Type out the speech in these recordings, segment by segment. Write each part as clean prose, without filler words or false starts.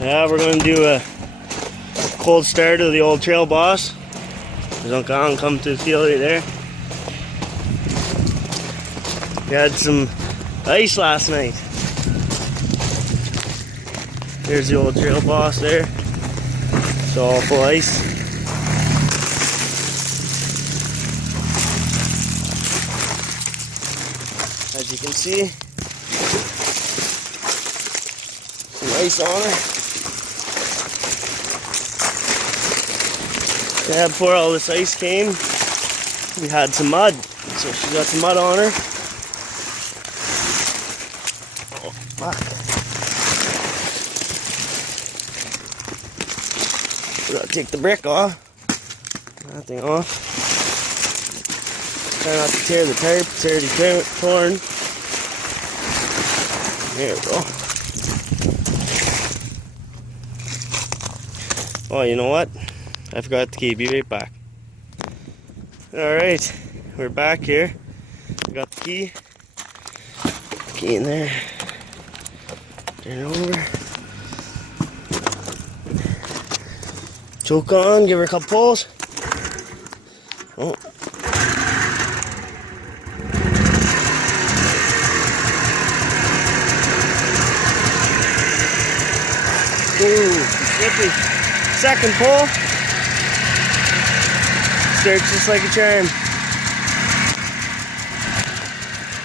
Yeah, we're going to do a cold start of the old Trail Boss. There's Uncle Alan come to the field right there. We had some ice last night. There's the old Trail Boss there. It's all full ice. As you can see, some ice on her. Yeah, before all this ice came, we had some mud. So she got some mud on her. Oh, fuck. We gotta take the brick off. That thing off. Try not to tear the tarp, it's already torn. There we go. Oh, you know what? I forgot the key. Be right back. Alright, we're back here. We got the key. Key in there. Turn it over. Choke on, give her a couple pulls. Oh. Ooh, slippery. Second pull. Starts just like a charm.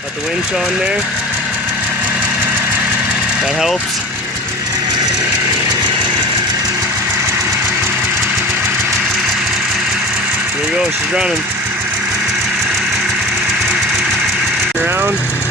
Got the winch on there. That helps. There you go, she's running. Around.